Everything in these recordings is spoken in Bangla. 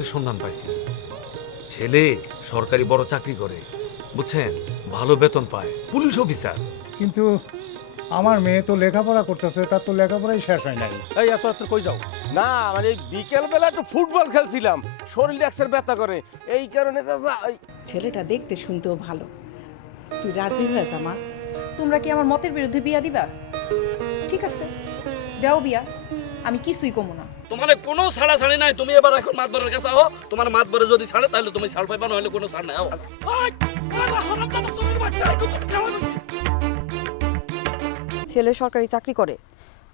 পাত্রের সন্ধান পাইছি। ছেলে সরকারি বড় চাকরি করে বুঝছেন? ভালো বেতন পায় পুলিশ অফিসার। কিন্তু আমার মেয়ে তো লেখাপড়া করতেছে তার তো লেখাপড়াই শেষ হয় নাই। এই এত রাত্রে কই যাও? না মানে বিকেল বেলা একটু ফুটবল খেলছিলাম শরীর একসের ব্যথা করে। এই কারণে ছেলেটা দেখতে শুনতেও ভালো। তুই রাজি হয়ে যা মা। তোমরা কি আমার মতের বিরুদ্ধে বিয়া দিবা? ঠিক আছে দেও বিয়া। আমি কিছুই কমো না। তোমার কোনো ছাড়া ছাড়ি নাই। তুমি এবার এখন মাতবরের কাছে আও তোমার মাতবরে যদি ছাড়ে তাহলে তুমি ছাড় পাইবা নইলে কোনো ছাড় নাই তো- ছেলে সরকারি চাকরি করে।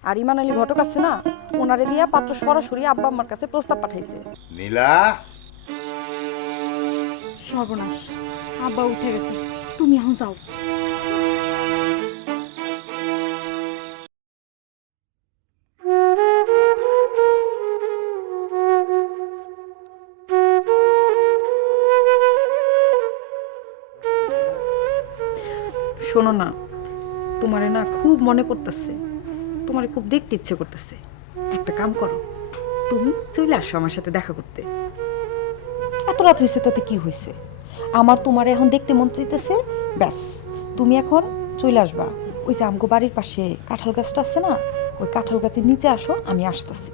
আর ইমান আলী ঘটক আছে না ওনারে দিয়া পাত্র সরাসরি আব্বা আম্মার কাছে প্রস্তাব পাঠাইছে। নীলা? সর্বনাশ আব্বা উঠে গেছে। তুমি এখন যাও। শোনো না। তোমারে না খুব মনে পড়তেছে। তোমারে খুব দেখতে ইচ্ছে করতেছে। একটা কাম করো, তুমি চলে আসো আমার সাথে দেখা করতে। এত রাত হয়েছে তাতে কি হয়েছে আমার তোমার এখন দেখতে মন চাইতেছে, ব্যাস, তুমি এখন চলে আসবা। ওই যে আমগো বাড়ির পাশে কাঁঠাল গাছটা আছে না, ওই কাঁঠাল গাছের নিচে আসো, আমি আসতেছি।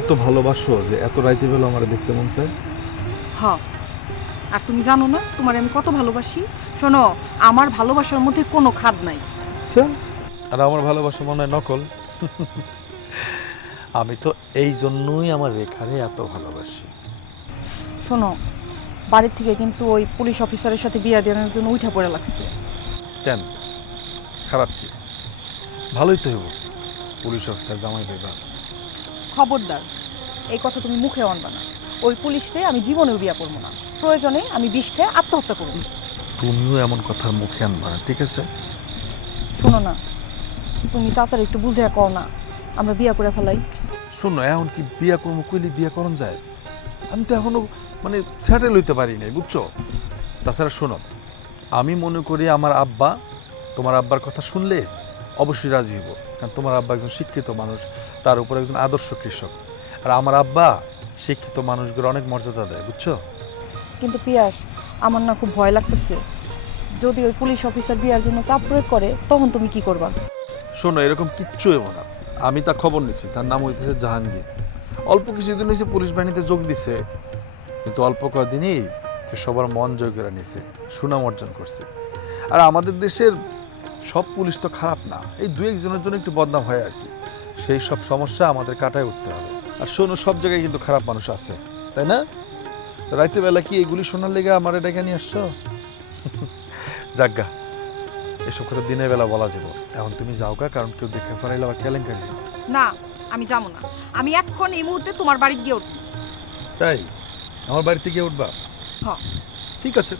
এত ভালোবাসো যে এত রাইতে বেলা আমার দেখতে মন চায়? হ। আর তুমি জানো না তোমার আমি কত ভালোবাসি? শোনো আমার ভালোবাসার মধ্যে কোনো খাদ নাই। আচ্ছা? আর আমার ভালোবাসা মনে হয় নকল। আমি তো এই জন্যই আমার রেখারে এত ভালোবাসি। শোনো বাড়ির থেকে কিন্তু ওই পুলিশ অফিসারের সাথে বিয়া দেওয়ার জন্য উঠা পড়ে লাগছে। কেন? খারাপ কি? ভালোই তো হইব। পুলিশ অফিসার জামাই পেবা খবরদার। এই কথা তুমি মুখে আনবা না। ওই পুলিশরে আমি জীবনেও বিয়া করব না। প্রয়োজনে আমি বিষ খেয়ে আত্মহত্যা করব। তুমিও এমন কথা মুখে আনবা না ঠিক আছে? শোনো না তুমি চাচার একটু বুঝে কও না আমরা বিয়া করে ফেলাই। শোনো এখন কি বিয়া করব কইলে বিয়া করন যায়? আমি তো এখনও মানে স্যাটেল হইতে পারি নাই বুঝছ? তাছাড়া শোনো আমি মনে করি আমার আব্বা তোমার আব্বার কথা শুনলে অবশ্যই রাজি হইব। কারণ তোমার আব্বা একজন শিক্ষিত মানুষ তার উপর একজন আদর্শ কৃষক। আর আমার আব্বা শিক্ষিত মানুষগুলো অনেক মর্যাদা দেয় বুঝছ? কিন্তু পিয়াস আমার না খুব ভয় লাগতেছে। যদি ওই পুলিশ অফিসার বিয়ার জন্য চাপ প্রয়োগ করে তখন তুমি কি করবা? শোনো এরকম কিচ্ছু হইব না। আমি তার খবর নিছি তার নাম হইতেছে জাহাঙ্গীর। অল্প কিছুদিন হয়েছে পুলিশ বাহিনীতে যোগ দিছে কিন্তু অল্প কদিনই সে সবার মন জয় করে নিছে সুনাম অর্জন করছে। আর আমাদের দেশের সব পুলিশ তো খারাপ না। এই দু একজনের জন্য একটু বদনাম হয় আর কি। সেই সব সমস্যা আমাদের কাটায় উঠতে হবে। আর শোনো সব জায়গায় কিন্তু খারাপ মানুষ আছে তাই না? তো রাইতে বেলা কি এগুলি শোনার লেগে আমার ডেকে নিয়ে আসছো? যাজ্ঞা এসব কথা দিনের বেলা বলা যাব। এখন তুমি যাও গা কারণ কেউ দেখে ফেলাইলে আবার কেলেঙ্কারি। না আমি যাব না। আমি এখন এই মুহূর্তে তোমার বাড়ি গিয়ে উঠবো। তাই? আমার বাড়িতে গিয়ে উঠবা? হ্যাঁ। ঠিক আছে।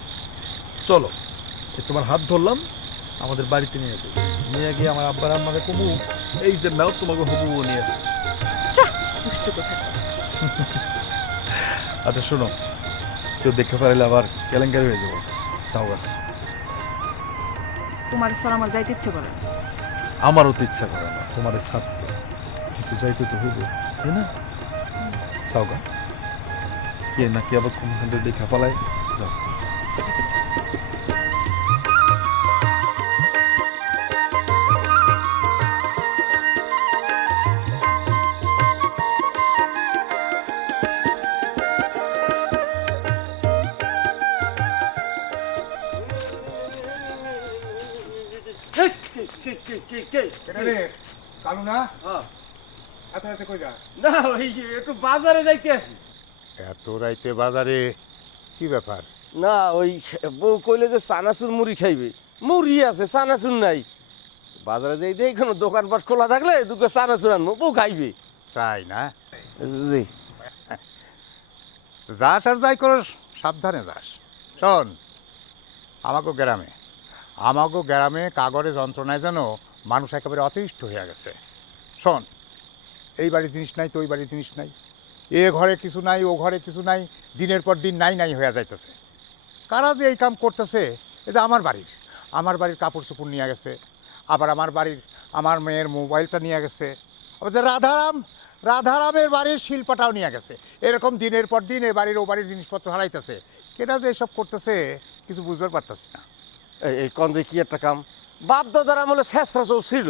চলো তোমার হাত ধরলাম। আমাদের বাড়িতে নিয়ে যাই। নিয়ে গিয়ে আমার আব্বার আম্মাকে কমু এই যে নাও তোমাকে হবু নিয়ে আসছে। আচ্ছা শোনো কেউ দেখে ফেলাইলে আবার কেলেঙ্কারি হয়ে যাব। গা। তোমার স্যার আমার যাইতে ইচ্ছে করে। আমারও তো ইচ্ছা করে না তোমার ছাড়তে। কিন্তু যাইতে তো হইব তাই না? গা। কে নাকি আবার কোনখান থেকে দেখে ফেলায় যাও। কালু না হ্যাঁ। এত রাতে কই যা না ওই একটু বাজারে যাইতে আছি এত রাইতে বাজারে কি ব্যাপার? না ওই বউ কইলে যে মুড়ি খাইবে। মুড়ি আছে নাই। বাজারে যাই কোনো দোকানপাট খোলা থাকলে দুটো চানাচুর আনব বউ খাইবে। তাই না? জি। যাস আর যাই করস সাবধানে যাস। শোন আমাকে গ্রামে আমাকে গ্রামে কাগরে যন্ত্রণায় যেন মানুষ একেবারে অতিষ্ঠ হয়ে গেছে। শোন, এই বাড়ির জিনিস নাই তো ওই বাড়ির জিনিস নাই। এ ঘরে কিছু নাই, ও ঘরে কিছু নাই, দিনের পর দিন নাই নাই হয়ে যাইতেছে। কারা যে এই কাম করতেছে এটা আমার বাড়ির আমার বাড়ির কাপড় চোপড় নিয়ে গেছে, আবার আমার বাড়ির, আমার মেয়ের মোবাইলটা নিয়ে গেছে, আবার যে রাধারাম, রাধারামের বাড়ির শিল্পটাও নিয়ে গেছে। এরকম দিনের পর দিন এ বাড়ির ও বাড়ির জিনিসপত্র হারাইতেছে। কেনা যে এসব করতেছে, কিছু বুঝবার পারতেছি না। এই কন্দে কি একটা কাম? বাপ দাদার আমলে শেষরা চলছিল।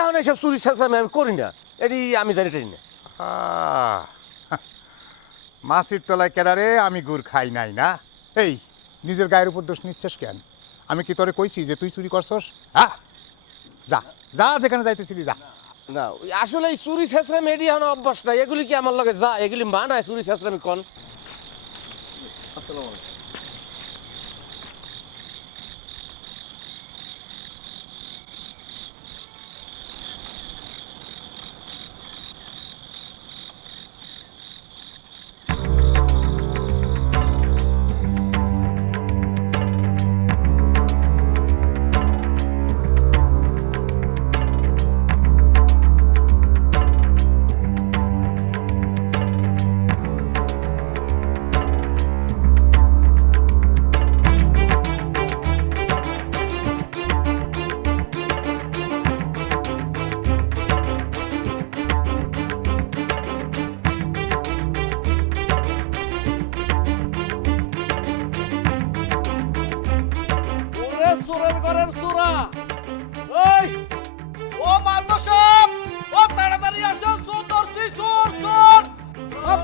এখন এইসব চুরি শেষরা আমি করি না। এটি আমি জানি টানি না। মাছির তলায় কেডারে আমি গুড় খাই নাই না? এই নিজের গায়ের উপর দোষ নিচ্ছিস কেন? আমি কি তোরে কইছি যে তুই চুরি করছস? হ্যাঁ যা যা যেখানে যাইতেছিলি যা। না ওই আসলে এই চুরি শেষরা মেডি এখন অভ্যাস নাই। এগুলি কি আমার লগে যা এগুলি মানায় চুরি শেষরা আমি কন? ওরে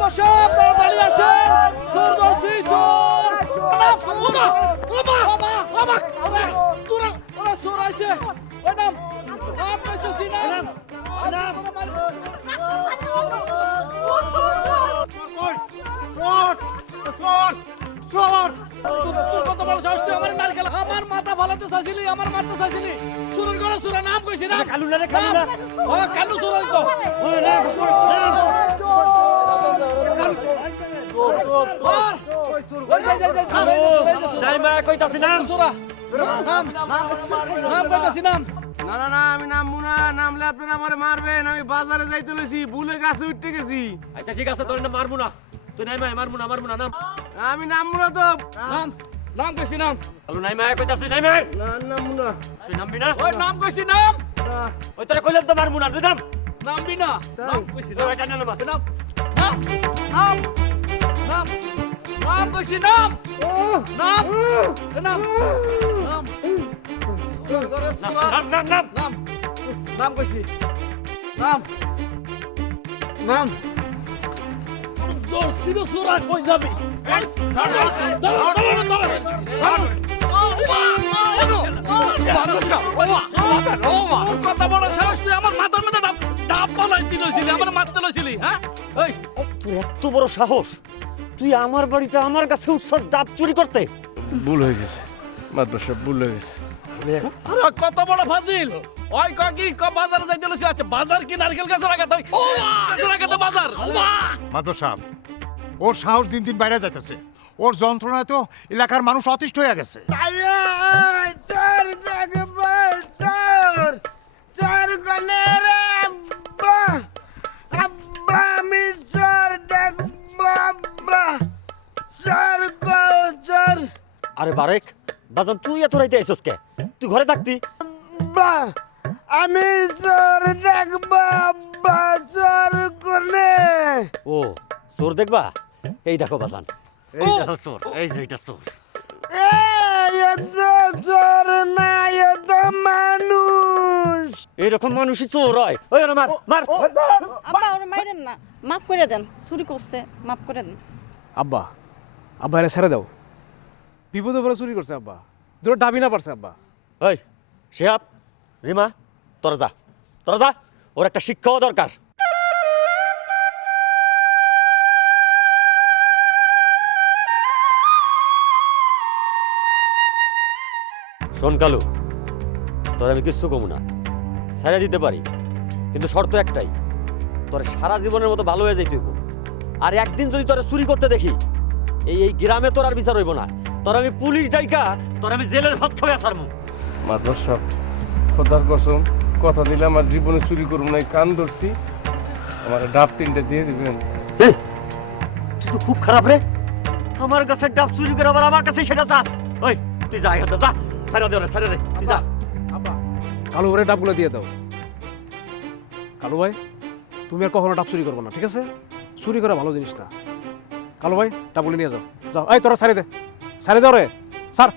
মাতব সাহেব তাড়াতাড়ি আসেন সুর ধরছি সুর ওমা ওমা ওমা ওমা ওরে তোরা ওরে সুর আইছে ওই নাম নাম কইছো সিনা নাম নাম তোর কত বড় সাহস তুই আমার মার খেলা আমার মাথা ফালাতে চাইছিলি আমার মারতে চাইছিলি। সুরের ঘরে সুরা নাম কইছি না কালু না রে কালু না। ও কালু সুর তো ওই রে ওই যাই যাই যাই সুর এই যে সুর নাই মা কইতাছি নাম। সুরা। নাম নাম কইতাছি নাম। না না না আমি নামবো না নামলে আপনারা আমার মারবেন। আমি বাজারে যাইতে লইছি ভুলে গাছে উঠতে গেছি। আচ্ছা ঠিক আছে তোর না মারবো না। তুই নাই মা মারবো না মারবো না নাম। আমি নামবো না তো। নাম নাম কইছি নাম। আলু নাই মায়া কইতাছিস নাই মায়া না নামবো না তুই নামবি না? ওই নাম কইছি নাম। ওই তোরা কইলাম তো মারমু না তুই নাম। নামবি না। নাম। কইছি তোরা নাম টানা নাম নাম নাম নাম নাম কইছি নাম। নাম নাম নাম। নাম নাম নাম নাম। নাম কইছি। নাম নাম। দৌড়ছি তো সুরা কই যাবি? কথা বড় সাহস তুই আমার মাথার মধ্যে ডাব লইছিলি হ্যাঁ এই তুই বড় সাহস তুই আমার বাড়িতে আমার কাছে উৎসব ডাব চুরি করতে ভুল হয়ে গেছে মাদ্রাসা ভুল হয়ে গেছে কত বড় ফাজিল ওই ক বাজারে যাইতে লইছিলি আচ্ছা বাজার কি নারকেল গাছের আগাতে ও গাছের আগাতে বাজার মাধব সাহেব ওর সাহস দিন দিন বাইরে যাইতেছে। ওর যন্ত্রণায় তো এলাকার মানুষ অতিষ্ঠ হয়ে গেছে। আরে বারেক বাজান তুই এত রাইতে আইছস কে? তুই ঘরে থাকতি? আমি তোর দেখবা বাজার কোনে ও চোর দেখবা? এই দেখো বাজান। এই দেখো চোর এই যে এটা চোর। মানুষ। এইরকম মানুষই চোর হয়। ওই মার মার। আব্বা ওরা মাইরেন না। মাফ করে দেন চুরি করছে মাফ করে দেন। আব্বা আব্বা এরা ছেড়ে দাও। বিপদে পরে চুরি করছে আব্বা। দুটো ডাবি না পারছে আব্বা। ওই শেহাব রিমা তোরা যা তোরা যা। ওর একটা শিক্ষাও দরকার। শোন কালু তোর আমি কিচ্ছু কমু না। ছেড়ে দিতে পারি কিন্তু শর্ত একটাই তোর সারা জীবনের মতো ভালো হয়ে যাইতে হইব। আর একদিন যদি তোরা চুরি করতে দেখি এই এই গ্রামে তোর আর বিচার হইব না। তোর আমি পুলিশ ডাইকা তোর আমি জেলের ভাত খাওয়া সারমু মাদ্রাসা খোদার কসম কথা দিলে আমার জীবনে চুরি করব না কান ধরছি। আমার ডাব তিনটে দিয়ে দিবেন তুই তো খুব খারাপ রে। আমার কাছে ডাব চুরি করে আবার আমার কাছে সেটা চাস। ওই তুই এখান যা। সাইরা দে ওরে সাইরা দে। যা। কালো ভাইয়ের ডাবগুলো দিয়ে দাও। কালো ভাই তুমি আর কখনো ডাব চুরি করবে না ঠিক আছে? চুরি করা ভালো জিনিস না। কালো ভাই ডাবগুলো নিয়ে যাও। যাও। এই তোরা সারি দে। সারি দে রে স্যার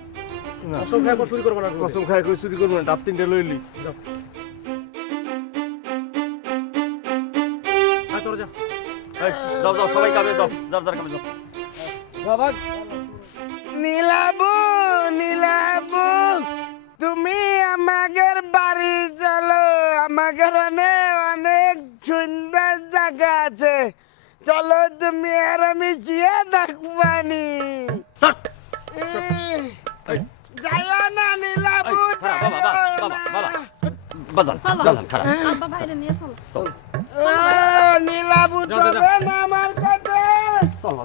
কসম খাই চুরি করবে না কসম খায় চুরি করবেন ডাব তিনটে লইলি আয় তোরা যা। এই, যাও যাও সবাই কামে যাও। যার যার কামে যাও। নীলাবু তুমি আমাদের বাড়ি চলো আমাদের অনেক অনেক সুন্দর জায়গা আছে। চলো তুমি আর আমি শুয়ে থাকবানি। যাইও না নীলাবু খারাপ চলো। না আমার কাছে। চল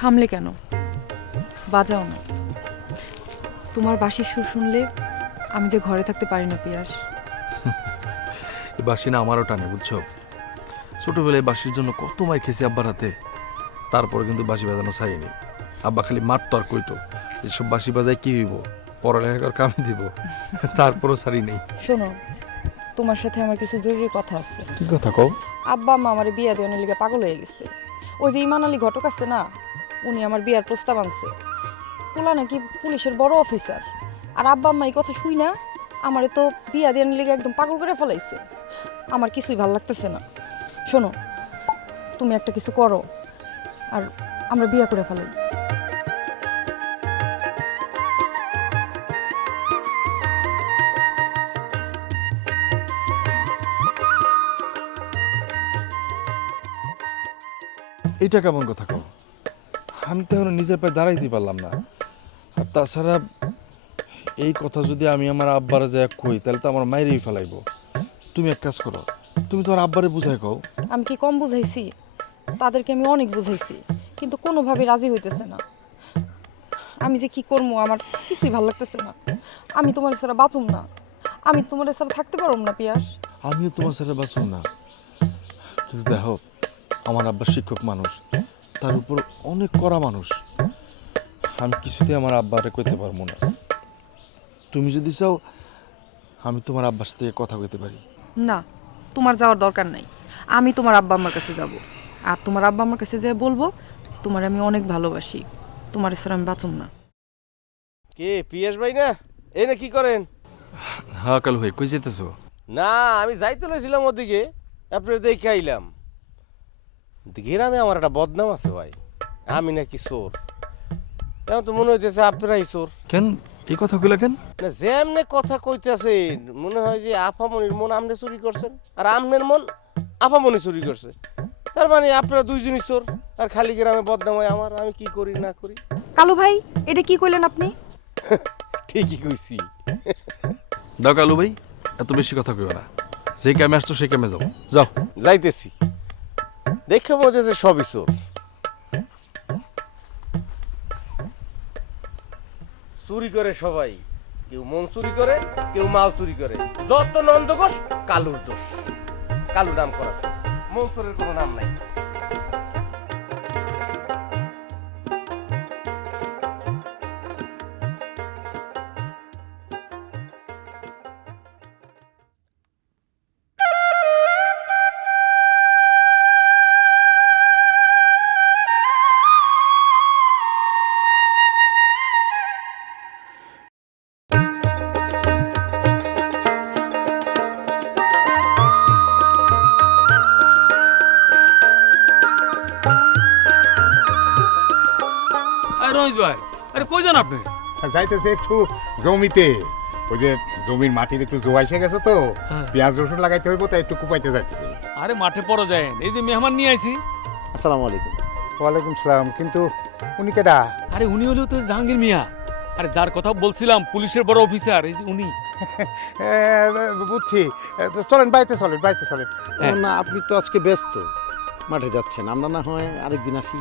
থামলে কেন? বাজাও না। তোমার বাঁশির সুর শুনলে আমি যে ঘরে থাকতে পারি না পিয়াস। এই বাসি না আমারও টানে বুঝছ? ছোটবেলায় বাসির জন্য কত মাই খেয়েছি আব্বার হাতে। তারপরে কিন্তু বাসি বাজানো ছাড়িনি। আব্বা খালি মারতো আর কইতো যেসব বাসি বাজায় কি হইব? পড়ালেখা কর কামে দিব। তারপরও ছাড়ি নেই শোনো তোমার সাথে আমার কিছু জরুরি কথা আছে। কি কথা কও? আব্বা আম্মা আমার বিয়া দেওয়ার লিগে পাগল হয়ে গেছে। ওই যে ইমান আলী ঘটক আছে না উনি আমার বিয়ার প্রস্তাব আনছে। পোলা নাকি পুলিশের বড় অফিসার। আর আব্বা আম্মা এই কথা শুই না, আমারে তো বিয়া দেওয়ার লিগে একদম পাগল করে ফেলাইছে। আমার কিছুই ভালো লাগতেছে না। শোনো, তুমি একটা কিছু করো, আর আমরা বিয়া করে ফেলাই। এটা কেমন কথা কও? আমি তো এখন নিজের পায়ে দাঁড়াইতে পারলাম না। আর তাছাড়া এই কথা যদি আমি আমার আব্বারে যা কই তাহলে তো আমার মায়েরই ফেলাইব। তুমি এক কাজ করো তুমি তোমার আব্বারে বুঝাই কও। আমি কি কম বুঝাইছি? তাদেরকে আমি অনেক বুঝাইছি কিন্তু কোনোভাবে রাজি হইতেছে না। আমি যে কি করব আমার কিছুই ভালো লাগতেছে না। আমি তোমার ছাড়া বাঁচুম না। আমি তোমার ছাড়া থাকতে পারব না পিয়াস। আমিও তোমার সাথে বাঁচুম না। কিন্তু দেখো আমার আব্বা শিক্ষক মানুষ। তার উপর অনেক কড়া মানুষ। আমি কিছুতে আমার আব্বারে কইতে পারব না। তুমি যদি চাও আমি তোমার আব্বার সাথে কথা কইতে পারি। না তোমার যাওয়ার দরকার নাই। আমি তোমার আব্বা আমার কাছে যাব। আর তোমার আব্বা আম্মার কাছে যেয়ে বলব তোমার আমি অনেক ভালোবাসি। তোমার ছাড়া আমি বাঁচুম না। কে পিয়াস ভাই না? এই না কি করেন? হ্যাঁ কালু ভাই কই যেতেছো না আমি যাইতে লইছিলাম ওদিকে। আপনার দেখে আইলাম। গ্রামে আমার একটা বদনাম আছে ভাই। আমি নাকি চোর। এখন তো মনে হইতেছে আপনারাই চোর। কেন? এই কথা কইলা কেন? না যেমনে কথা কইতেছেন মনে হয় যে আফামনির মন আমনে চুরি করছেন আর আমনের মন আফামনি চুরি করছে। তার মানে আপনারা দুইজনই চোর আর খালি গ্রামে বদনাম হয় আমার আমি কি করি না করি? কালু ভাই এটা কি কইলেন আপনি? ঠিকই কইছি। দাও কালু ভাই এত বেশি কথা কইও না। যে কামে আসছো সেই কামে যাও। যাও। যাইতেছি। দেখে বোঝা যাচ্ছে সবই চোর। চুরি করে সবাই। কেউ মন চুরি করে, কেউ মাল চুরি করে। যত নন্দঘোষ কালুর দোষ। কালু নাম করা মন কোনো নাম নাই। রমেশ ভাই? আরে কই যান আপনি? যাইতেছে একটু জমিতে। ওই যে জমির মাটির একটু জোয়া এসে গেছে তো হ্যাঁ। পেঁয়াজ রসুন লাগাইতে হইব তাই একটু কুপাইতে যাইতেছে। আরে মাঠে পড়ো যায়। এই যে মেহমান নিয়ে আইছি। আসসালামু আলাইকুম। ওয়ালাইকুম সালাম। কিন্তু উনি কেডা? আরে উনি হলেও তো জাহাঙ্গীর মিয়া। আরে যার কথা বলছিলাম পুলিশের বড় অফিসার এই যে উনি। বুঝছি। চলেন বাড়িতে চলেন বাড়িতে চলেন। না আপনি তো আজকে ব্যস্ত। মাঠে যাচ্ছেন। আমরা না হয় আরেকদিন আসি।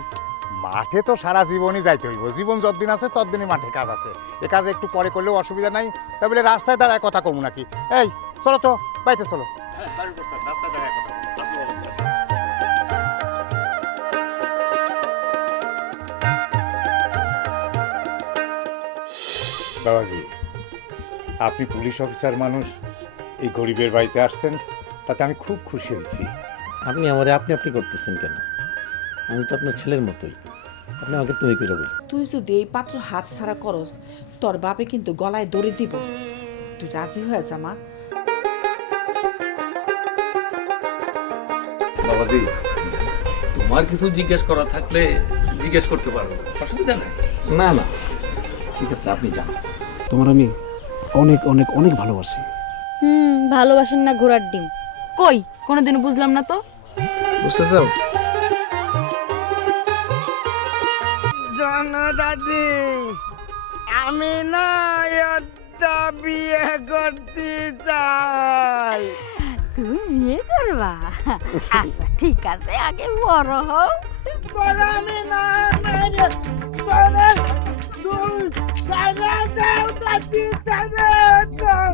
মাঠে তো সারা জীবনই যাইতে হইব। জীবন যতদিন আছে ততদিনই মাঠে কাজ আছে। এ কাজে একটু পরে করলেও অসুবিধা নাই। তা বলে রাস্তায় দাঁড়ায় কথা কমু নাকি? এই চলো তো বাড়িতে চলো। বাবাজি আপনি পুলিশ অফিসার মানুষ এই গরিবের বাড়িতে আসছেন তাতে আমি খুব খুশি হয়েছি। আপনি আমারে আপনি আপনি করতেছেন কেন? আমি তো আপনার ছেলের মতোই। আপনি আমাকে তুমি করে বলি। তুই যদি এই পাত্র হাত ছাড়া করস তোর বাপে কিন্তু গলায় দড়ি দিব। তুই রাজি হয়ে যা মা। বাবাজি তোমার কিছু জিজ্ঞেস করা থাকলে জিজ্ঞেস করতে পারো। অসুবিধা নাই। না না। ঠিক আছে আপনি যান। তোমার আমি অনেক অনেক অনেক ভালোবাসি। হুম ভালোবাসেন না ঘোড়ার ডিম। কই? কোনোদিনও বুঝলাম না তো। বুঝতে চাও? আমি না একটা বিয়ে করতে চাই। তুমি বিয়ে করবা? আচ্ছা ঠিক আছে আগে বড় হও। আমি না দুই দাও দাও।